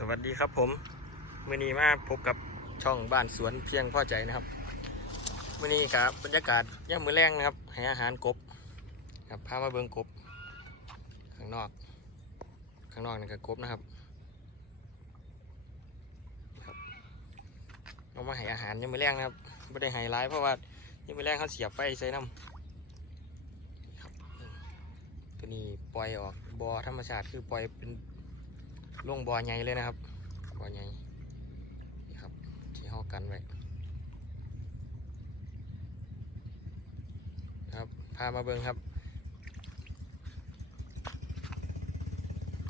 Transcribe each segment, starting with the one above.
สวัสดีครับผมมื่อนี้มาพบกับช่องบ้านสวนเพียงพ่อใจนะครับมื่อนี้กับบรรยากาศย่ามมือแรงนะครับให้อาหารกบครับพามาเบิ่งกบ ข้างนอก ข้างนอกนี่ก็กบนะครับครับเอามาให้อาหารย่ามมือแรงนะครับไม่ได้ให้ร้ายเพราะว่าย่ามมือแรงเขาเสียบไฟใส่น้ำครับตัวนี้ปล่อยออกบ่อธรรมชาติคือปล่อยเป็น ลงบ่อใหญ่เลยนะครับบ่อใหญ่ครับที่เขากันไว้ครับพามาเบิ่งครับ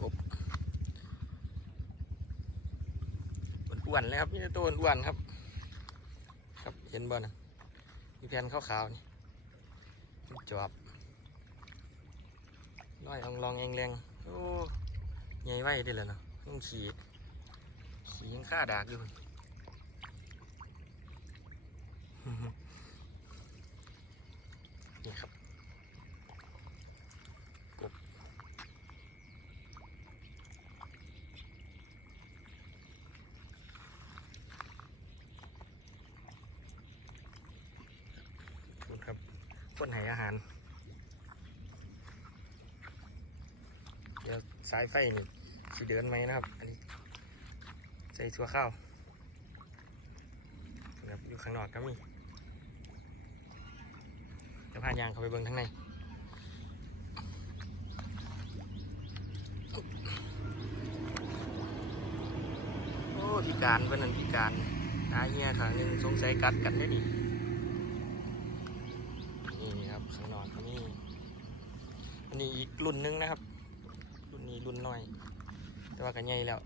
กบอ้วนเลยครับนี่ตัวอ้วนครับ ครับเห็นบ่นะมีแผ่นขาวๆนี่จอบน้อยอองลองแองแรงโอ้ ใหญ่ไว้ได้เลยเนาะต้องขี่ขี่ยังฆ่าดากอยู่นี่ครับกบขอบคุณครับคนให้อาหาร เดี๋ยวสายไฟนี่ สีเดินไหมนะครับ อันนี้ใส่ชัวข้าวนะครับอยู่ข้างนอกก็มีเดี๋ยวพายางเข้าไปเบิ่งข้างในโอ้พิการเพื่อนนั้นพิการตาเหี้ยขางหนึงสงสัยกัดกันได้ดินี่ครับข้างนอกก็มีอันนี้อีกรุ่นนึงนะครับ รุ่นนี้รุ่นน้อย แต่ว่ากันใหญ่แล้ว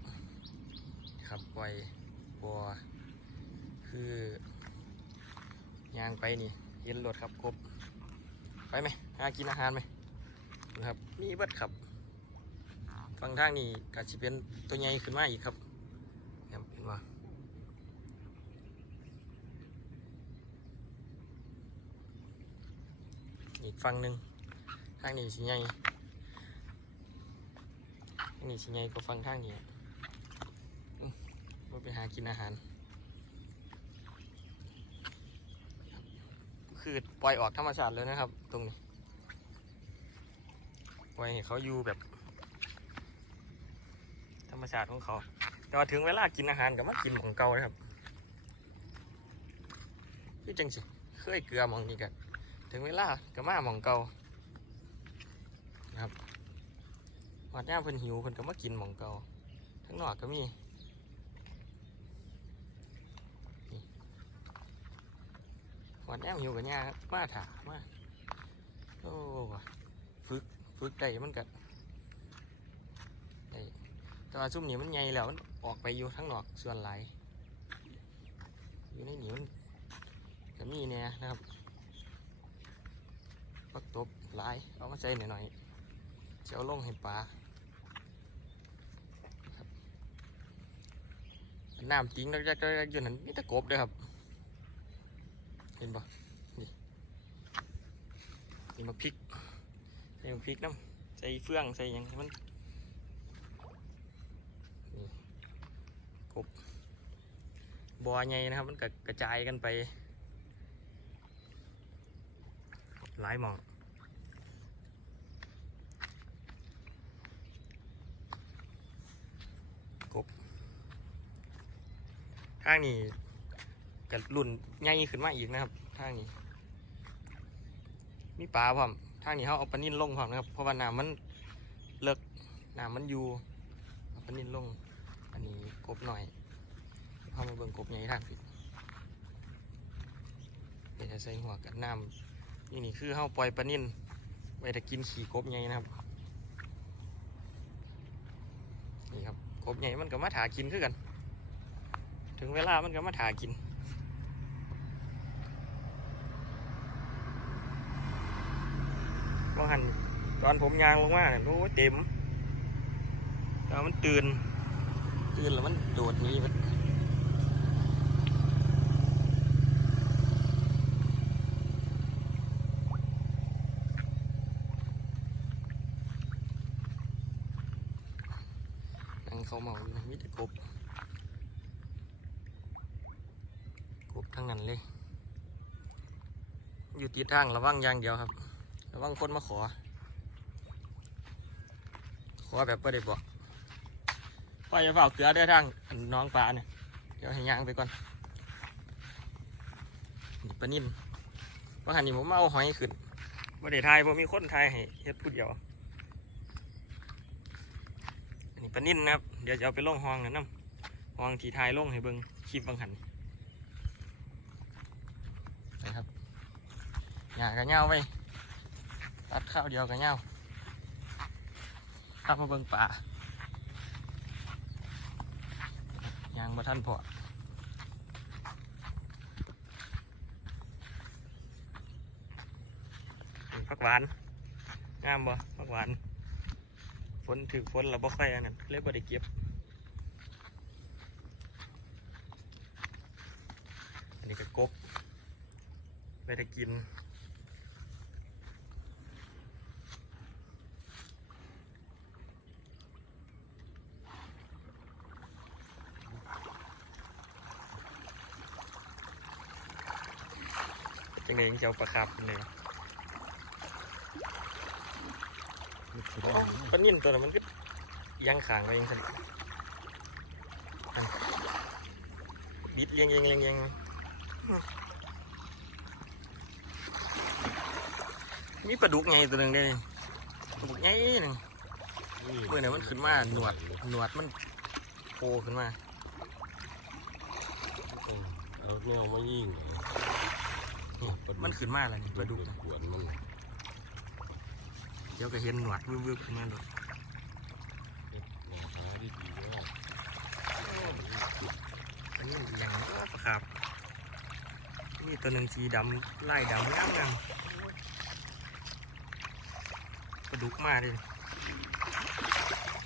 ครับปล่อยบัวคือยางไปนี่เย็นรถครับครบไปไหมหากินอาหารไหมนะครับมีบิดครับฝั่งทางนี้ก็จะเป็นตัวใหญ่ขึ้นมาอีกครับครับเห็นว่าอีกฝั่งหนึ่งทางนี้สิใหญ่ ทางนี้สิใหญ่กว่าฝั่งทางนี้มว่าไปหากินอาหารคือปล่อยออกธรรมชาติเลยนะครับ ตรงนี้ปล่อยให้เขาอยู่แบบ ธรรมชาติของเขา แต่ว่าถึงเวลากินอาหารก็มากินของเก่านะครับคือจังสิเคยเกลือหมองนี้กันถึงเวลาก็มาหมองเก่านะครับ วัดย่ามเพิ่นหิวเพิ่นก็มากินหมองเก่าทั้งนอกก็มีนี่วัดย่ามหิวกับย่ามาถามาโอ้ฝึกฝึกได้มันก็ได้แต่ว่าซุ่มนี้มันใหญ่แล้วมันออกไปอยู่ทั้งนอกส่วนไหลอยู่ในนี้มันก็มีเนี่ยนะครับปักตบหลายเอามาใส่หน่อยๆ เอาลงให้ปลาครับน้ำติ้งแล้วจะอยู่นั้นนี่ตะกบเลยครับ เห็นปะนี่นี่มาพริกใส่มาพริกน้ำใส่เฟืองใส่ยังให้มันนี่กบบัวใหญ่นะครับ มันกระกระจายกันไปหลายหมองกบทางนี้กับรุ่นใหญ่ขึ้นมาอีกนะครับทางนี้ มีปลาพร้อมทางนี้เขาเอาปลานิ่นลงพร้อมนะครับ เพราะว่าน้ำมันเลิกน้ำมันอยู่เอาปลานิ่นลง อันนี้กบหน่อยเข้ามาเบิ่งกบใหญ่ทางผิดเดี๋ยวจะใส่หัวกับน้ำนี่นี่คือเฮาปล่อยปลานิ่นไว้แต่กินขี่กบใหญ่นะครับนี่ครับกบใหญ่มันก็มาถากินคือกัน ถึงเวลามันก็มาถากินบางหันตอนผมยางลงมาเนี่ยโอ้เต็มแต่ว่ามันตื่น ตื่นแล้วมันโดดนี้มันเขาเมาอยู่มีแต่กบกบ ทั้งนั้นเลย อยู่ติดทางระวังอย่างเดียวครับ ระวังคนมาขอ ขอแบบไม่ได้บอกพ่อจะเฝ้าเกลือเด้ทางน้องปลาเนี่ย เดี๋ยวให้ย่างไปก่อนนี่ปลานิ่มว่าหันนี่ผมมาเอาหอยขึ้นว่าได้ทายผมมีคนทายให้เฮ็ดพูดเดียวอันนี้ปลานิ่มนะครับ เดี๋ยวจะเอาไปล่องห้องกันน้ำห้องที่ทายล่องให้เบิ่งคลิปบางหัน นะครับหยากันเงาไว้ตัดข้าวเดียวกันเงาข้ามาเบิ่งป่ายางมาท่านพอผักหวาน งามบ่ผักหวานฝนถือฝนเราบ่ค่อยอันนั้นเรียกว่าได้เก็บ อันนี้ก็กบ ไม่ได้กิน จังเลยยังจะเอาปลาคาบเป็นเลยปลานิ่นตัวนั้นมันก็ยังขางไปยังสนิทอันบิดเลียงเลียงเลียงเลียง มีปลาดุกไงตัวหนึ่งเลยปลาดุกไงหนึ่งเมื่อไหร่มันขึ้นมาหนวดหนวดมันโผล่ขึ้นมาเอาแนวมายิงนี่มันขึ้นมาแล้วนี่ปลาดุกน่ะกวนมันเดี๋ยวก็เห็นหนวดวืบๆขึ้นมาเลยหาดีดีว่าอันนี้อีกอย่างหนึ่งก็ปลาครับนี่ตัวหนึ่งสีดำไล่ดำงามงาม ปลาดุกมาดิ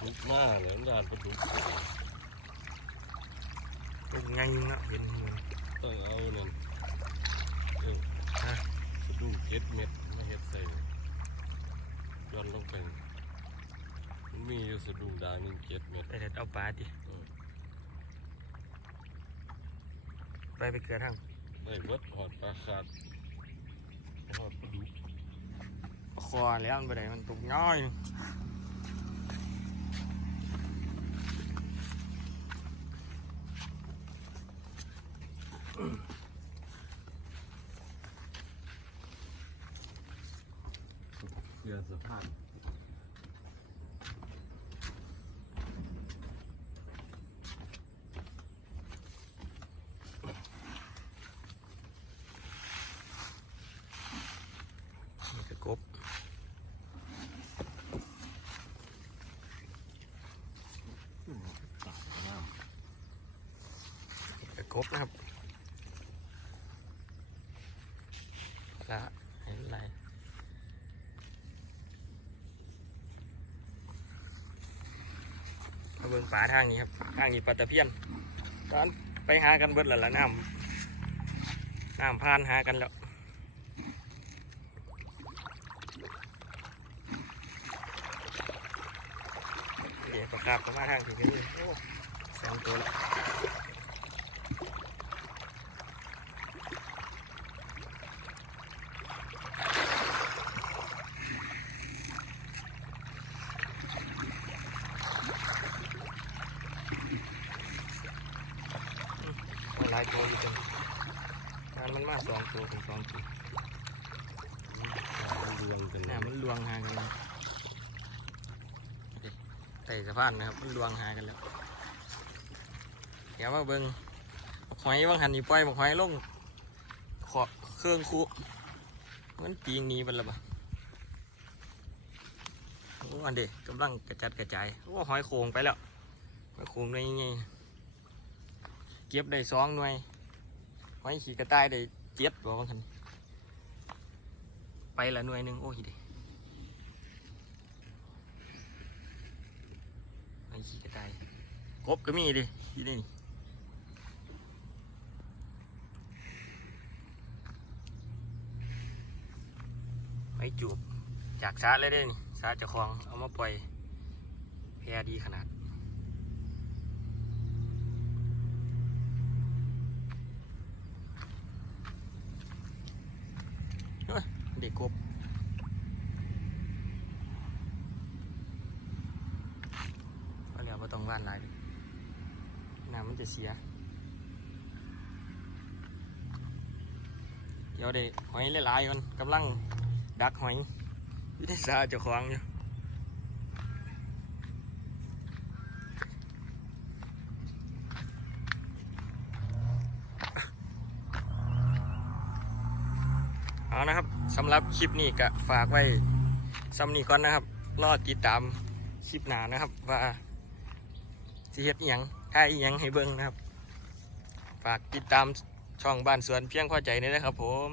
ลุกหน้าเลยด่านประตูเป็นไงยุงละเห็นมันต้องเอานั่นเออฮะสะดุ้งเก็ดเม็ดมาเฮ็ดใส่ย้อนลงไปมันมีอยู่สะดุ้งดางหนึ่งเก็ดเม็ดไปเด็ดเอาปลาดิเออไปไปเกลือทั้งได้เบิดหอดปลาขาดหอดปลาดุก คอแล้วมันไปไหนมันตุกน้อย เรือสะพาน นี่ก็กบ ปากน้ กบนะครับละเห็นอะไรมาเบิ่งปลาทางนี้ครับ ทางนี้ปลาตะเพียน ตอนไปหากันเบิดแล้วละน้ำน้ำพานหากันแล้วเดี๋ยวประกาศมาทางถึงนี่โอ้สงตัวแล้วอืมหลาย ตัวอยู่จังการมันมาสองตัวถึงสองตัวมันรวงกันนะมันลวงหากันแล้วไต่สะพานนะครับ มันลวงหากันแล้ว เดี๋ยวมาเบิ้งบกหอยบางหันนี่ปล่อยบักหอยลงขอบเครื่องคุมันปีงหนี้เป็นละบะโอ้อันเด็กกำลังกระจัดกระจาย โอ้หอยโขงไปแล้วหอยโขงได้ยังไง เก็บได้สองหน่วยหอยขี่กระต่ายได้เจ็ดบ่บางหันไปละหน่วยหนึ่งโอ้ยเด็หอยขี่กระต่ายกบก็มีดิที่นี่ไม่จูบจากซาเลยได้นี่ซาจะคลองเอามาปล่อยแพรดีขนาด บ่ต้องว่านหลายน้ำมันจะเสีย เดี๋ยวได้หอยหลายๆกันกำลังดักหอยอยี่ในสาเจ้าของอยู่เอานะครับสำหรับคลิปนี้ก็ฝากไว้ซ้ำนี้ก่อนนะครับ รอติดตามคลิปหนานะครับว่า สิเฮ็ดอิหยังถ่ายอิหยังให้เบิ่งนะครับ ฝากติดตามช่องบ้านสวนเพียงพอใจนี้นะครับผม